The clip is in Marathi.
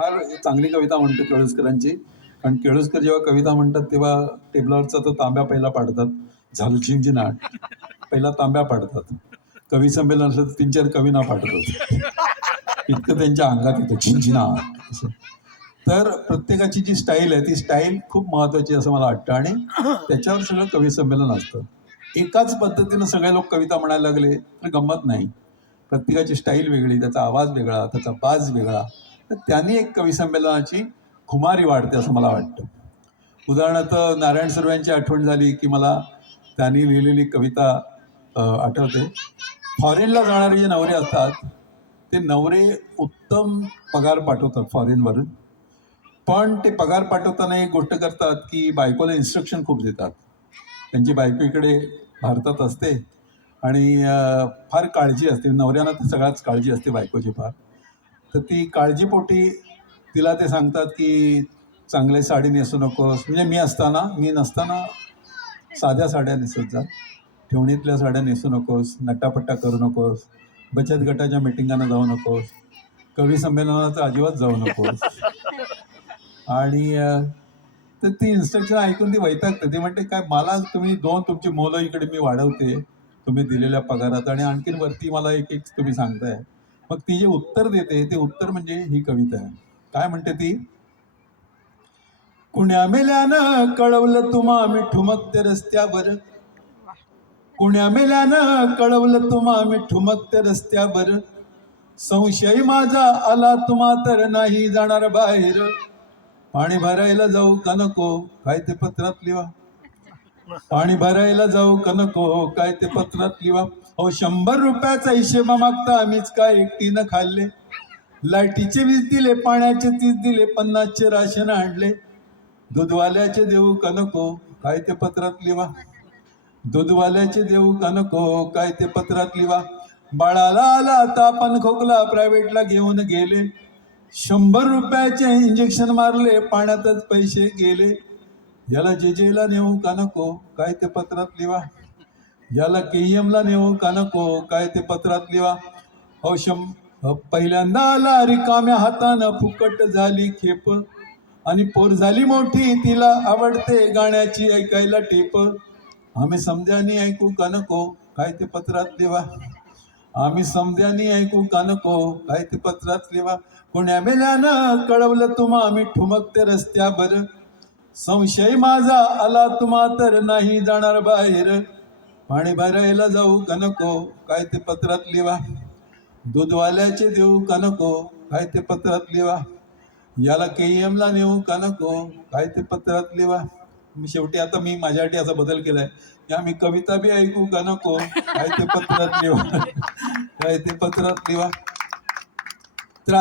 फार चांगली कविता म्हणतो केळुसकरांची. कारण केळुसकर जेव्हा कविता म्हणतात तेव्हा टेबलावरचा तो तांब्या पहिला पाडतात. झालू नाट पहिला तांब्या पाडतात. कवी संमेलन असलं तर तीन चार कवीना पाठवतात इतकं त्यांच्या अंगात येतं झिंझिनाट असं. तर प्रत्येकाची जी स्टाईल आहे ती स्टाईल खूप महत्वाची असं मला वाटतं. आणि त्याच्यावर सगळं कवी संमेलन असतं. एकाच पद्धतीनं सगळे लोक कविता म्हणायला लागले तर गंमत नाही. प्रत्येकाची स्टाईल वेगळी त्याचा आवाज वेगळा त्याचा बाज वेगळा. तर त्यांनी एक कवी संमेलनाची खुमारी वाढते असं मला वाटतं. उदाहरणार्थ नारायण सुर्वे यांची आठवण झाली की मला त्यांनी लिहिलेली कविता आठवते. फॉरेनला जाणारे जे नवरे असतात ते नवरे उत्तम पगार पाठवतात फॉरेनवरून. पण ते पगार पाठवताना एक गोष्ट करतात की बायकोला इन्स्ट्रक्शन खूप देतात. त्यांची बायको इकडे भारतात असते आणि फार काळजी असते. नवऱ्यांना तर सगळ्याच काळजी असते बायकोची फार. तर ती काळजीपोटी तिला ते सांगतात की चांगले साडी नेसू नकोस. म्हणजे मी असताना मी नसताना साध्या साड्या नेसत जा. ठेवणीतल्या साड्या नेसू नकोस. नटापट्टा करू नकोस. बचत गटाच्या मिटिंगांना जाऊ नकोस. कवी संमेलनात अजिबात जाऊ नकोस. आणि तर ती इन्स्ट्रक्शन ऐकून ती वैतागते. ती म्हणते काय मला तुम्ही दोन तुमची मुलं इकडे मी वाढवते. तुम्ही दिलेल्या पगारात. आणि आणखीन वरती मला एक एक तुम्ही सांगताय. मग ती जे उत्तर देते ते उत्तर म्हणजे ही कविता आहे. काय म्हणते ती? कुण्या मेल्यानं कळवलं तुम्हा मी रस्त्यावर? कुण्या मेल्यानं कळवलं तुम्हा मी रस्त्यावर? संशय माझा आला तुम्हा तर नाही जाणार बाहेर. पाणी भरायला जाऊ का नको? काय ते पत्रात लिहा पाणी भरायला जाऊ का नको? हो, काय ते पत्रात लिवा. अहो शंभर रुपयाचा हिशेबा मागता आम्हीच काय एकटीनं खाल्ले? लाईटीचे वीज दिले पाण्याचे तीस दिले पन्नासचे राशन आणले. दूधवाल्याचे देऊ का नको? काय ते पत्रात लिवा. दूधवाल्याचे देऊ का नको? हो, काय ते पत्रात लिवा. बाळाला आला तापन खोकला प्रायव्हेटला घेऊन गेले. शंभर रुपयाचे इंजेक्शन मारले पाण्यातच पैसे गेले. याला जेजेला नेऊ का नको काय ते पत्रात लिवा. याला KM ला नेऊ का नको काय ते पत्रात लिवा. हो शं हो, पहिल्यांदा आला रिकाम्या हातानं फुकट झाली खेप. आणि पोर झाली मोठी तिला आवडते गाण्याची ऐकायला टेप. आम्ही समजानी ऐकू का नको काय ते पत्रात लिवा. आम्ही समजानी ऐकू का नको काय ते पत्रात लिवा. पुण्या मेल्यानं कळवलं तुम्हा आम्ही ठुमकते रस्त्यावर. संशय माझा आला तुम्हा तर नाही जाणार बाहेर. पाणी भरायला जाऊ का नको? काय ते पत्रात लिवा. दूधवाल्याचे देऊ का नको? काय ते पत्रात लिवा. याला KM ला नेऊ का नको? काय ते पत्रात लिवा. मी शेवटी आता मी माझ्यासाठी असा बदल केलाय. की आम्ही कविता बी ऐकू का नको? काय ते पत्रात लिवा. काय ते पत्रात लिवा. तर